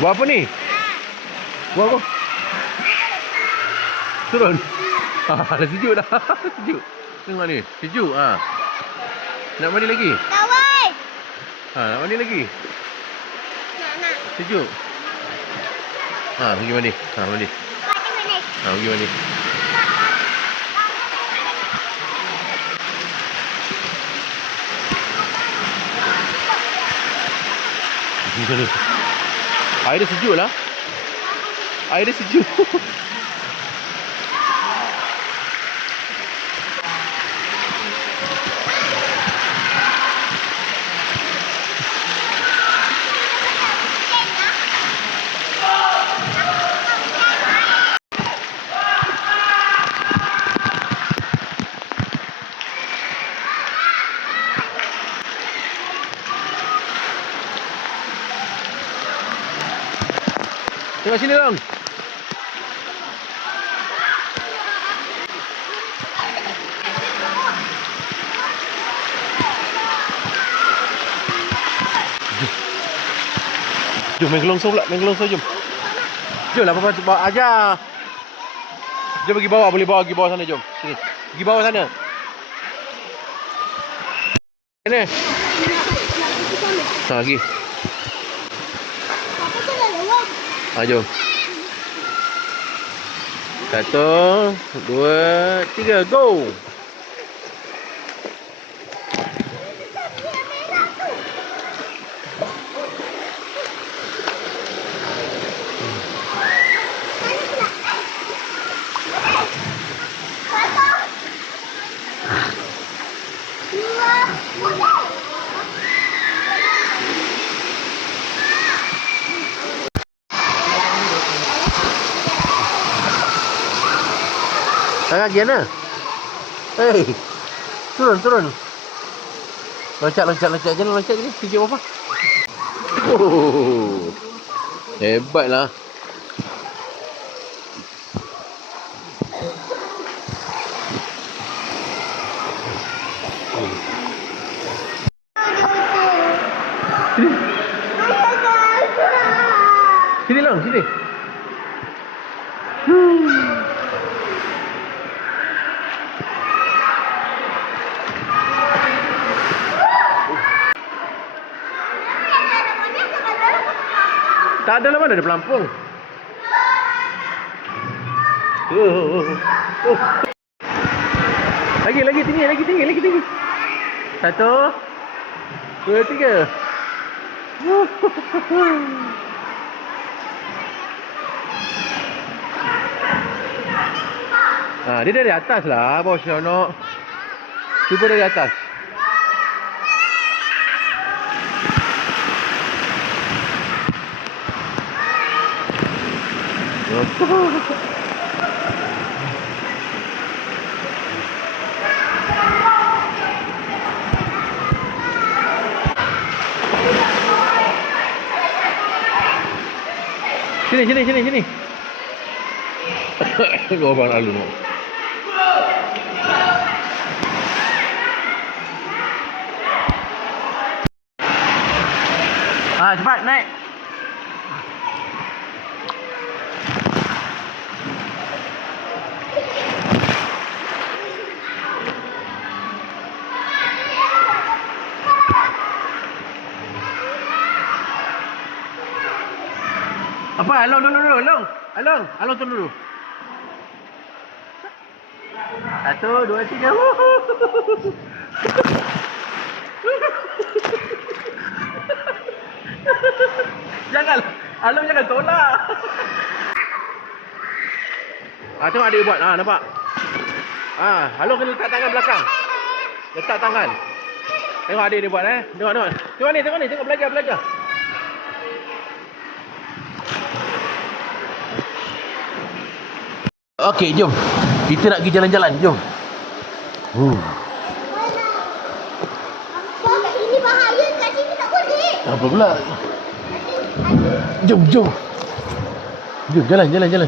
Buat apa ni? Buat apa? Turun. Dah sejuk dah. Sejuk. Tengok ni, sejuk ah. Nak mandi lagi? Kawan. Nak mandi lagi? Nak. Sejuk. Pergi mandi. Mandi. Pergi mandi. Air dia sejuk lah. Air dia sejuk. Tengok sini dong. Jom main gelongso pula, jom. Jom lah papa bawa ajar. Jom pergi bawah, boleh bawa pergi bawah sana jom. Sini. Pergi bawah sana. Sini. Pergi. Jom. 1, 2, 3, go. Kaki mana? Hei. Turun. Loncat. Jangan loncat ni. Fikir apa? Hebatlah. Sini long, sini. Tak ada lah, mana ada pelampung. Lagi tinggi. 1, 2, 3. Dia dari atas lah, bos Yono. Cuba dari atas. Sini. Dua abang lalu nak. Cepat naik. Apa? Along turun dulu. 1, 2, 3. Jangan tolak. Tengok adik buat. Nampak? Along kena letak tangan belakang. Letak tangan. Tengok adik dia buat Tengok ni, tengok belajar. Okey, jom. Kita nak pergi jalan-jalan, jom. Kat sini bahaya, kat sini tak boleh. Apa pula? Jom. Jom, jalan. Jalan.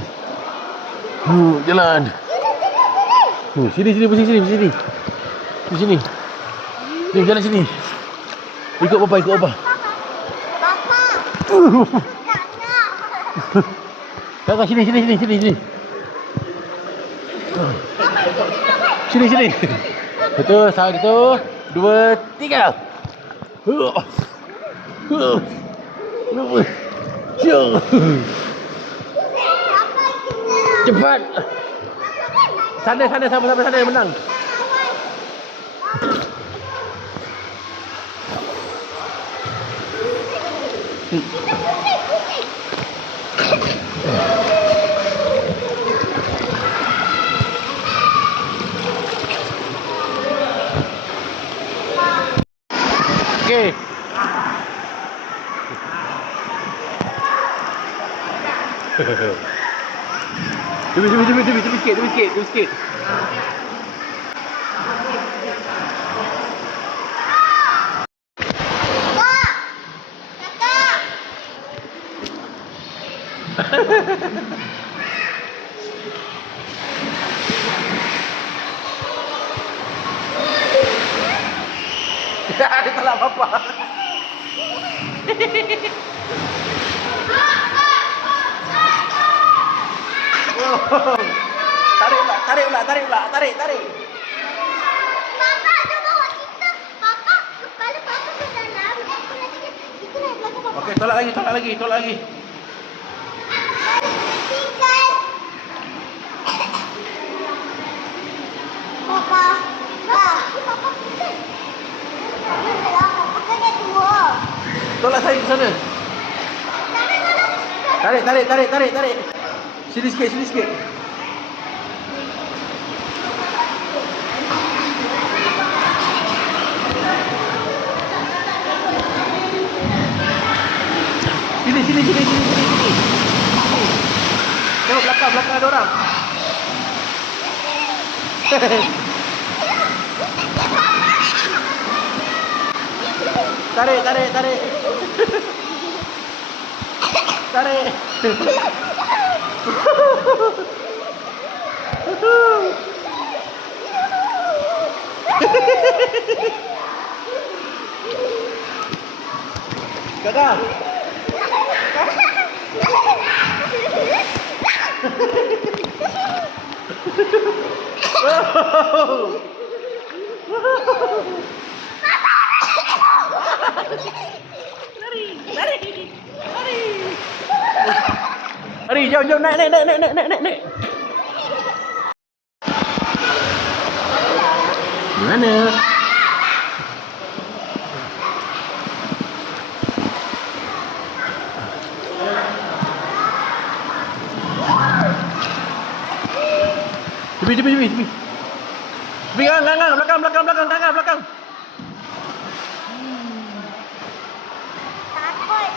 Sini, bersini sini. Di sini. Jom jalan sini. Ikut papa. Papa. Tak nak. Kakak sini. Sini. Betul, satu, 2, 3. Cepat. Sana sama-sama sana yang menang. Okey. Demi sikit. Dia tak nak apa-apa. Tarik pula. Papa, dia bawa kita. Papa, kepala papa ke dalam. Kita naik belakang papa. Okey, tolak lagi. Tinggal. Papa. Papa tinggal. Papa kena dua. Tolak saya ke sana. Tarik. Sini sikit. Sini. Tengok belakang ada orang. Tarik. Kakak. Lari, jom naik. Mana? Tepi. Belakang. Takut.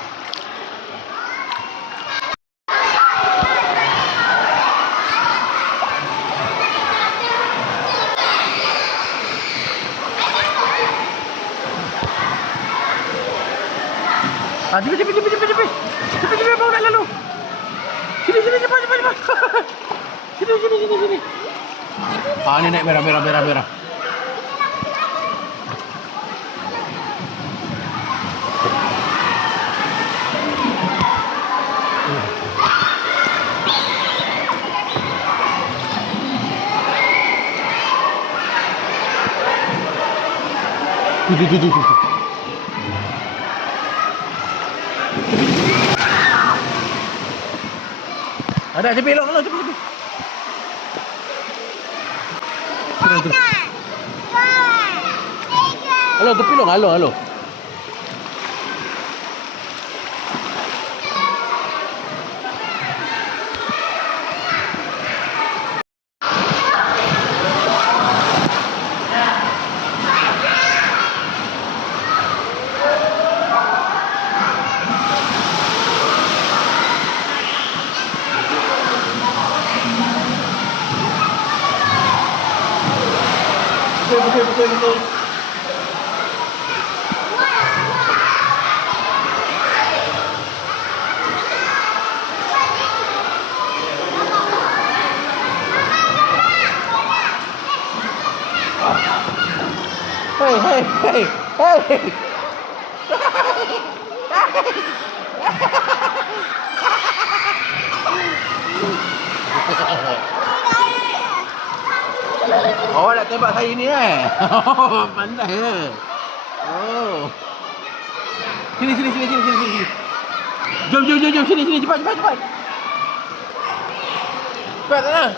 Tepi, bawa nak lalu. Sini, cepat. Sini. Ni naik merah. Tu. Ada tepi elok. Halo, tepi long. Halo. Betul. Hey. tembak saya ni Oh, pandai ke? Oh. Sini. Jom. Sini. Cepat. Cepat lah.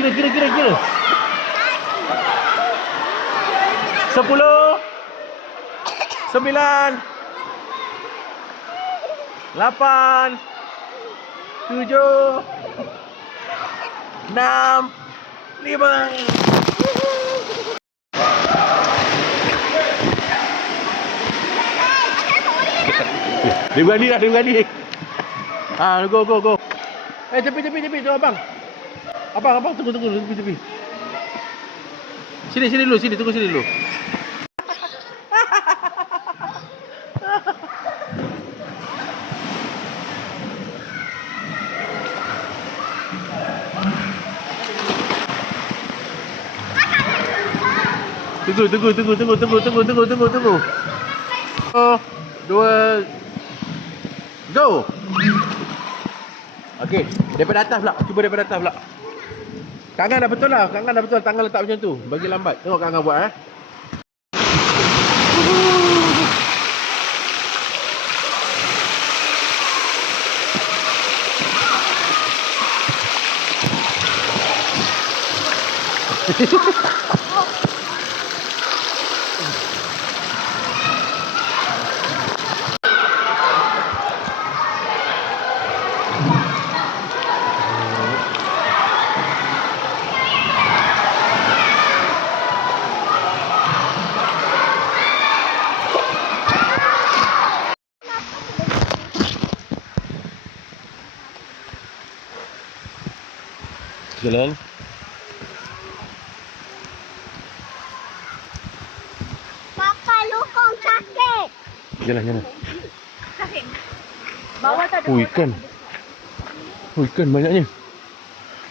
Kira. 10 9 8 7 6 5 Dia berani. Go. Tepi tu abang. Abang tunggu tepi. Sini dulu, tunggu sini dulu. Tunggu. 2 go. Okey, daripada atas pula. Cuba daripada atas pula. Kangan dah betul. Tangan letak macam tu. Bagi lambat. Tengok Kangan buat Jalan. Papa lukong sakit. Jalan. Sakit. Bawah tak ada. Ikan. Ikan banyaknya.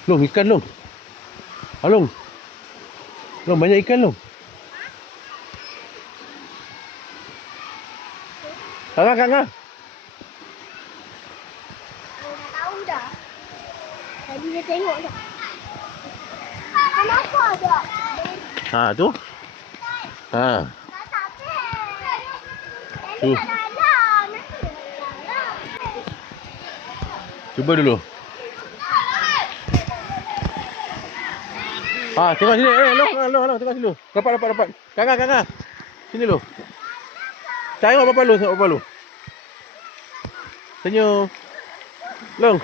Ikan. Long, banyak ikan Long. Kangan. Dah tahu dah. Tadi dia tengok dah. Kenapa ada? Tu. Tak tapi. Tu. Tak dalam. Cuba dulu. Tengok sini. Long, tengok sini. Dapat. Kangan. Sini lu. Tengok Papa lu. Senyum. Long.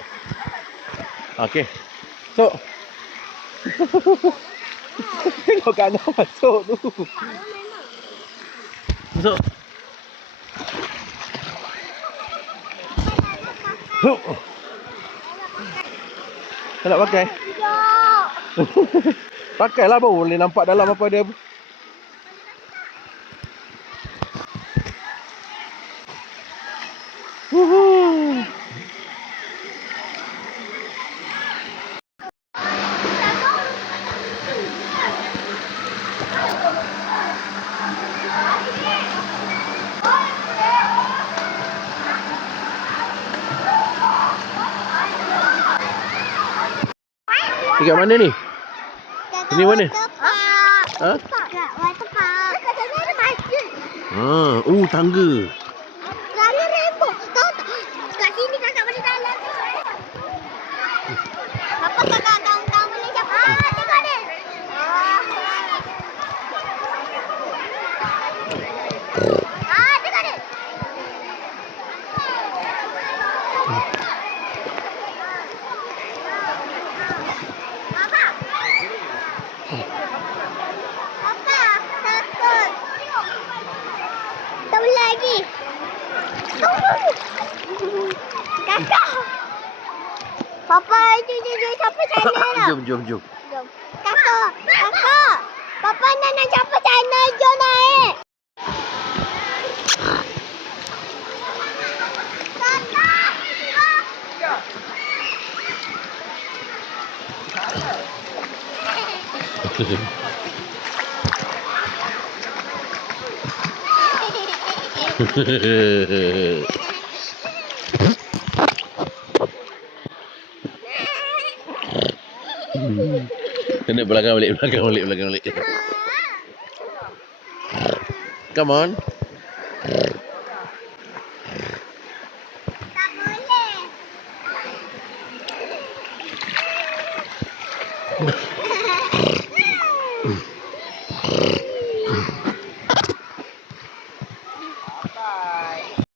Okey. So. Tengok Kangan masuk tu. Masuk. Tak nak pakai? Pakailah baru boleh nampak dalam apa dia. Dekat mana ni? Ini mana? Ha? Kat water park. Kat sana ada masjid. Tangga. Tangga rainbow. Tahu tak? Kat sini kakak boleh jalan. Apa kakak kawan-kawan boleh jalan? Tengok ni. Tengok ni. Lagi. Kakak. Papa itu capai channel lah. Jom. Kakak. Papa nak capai channel jom naik. Kakak. Kena belakang balik. Come on. Tak boleh.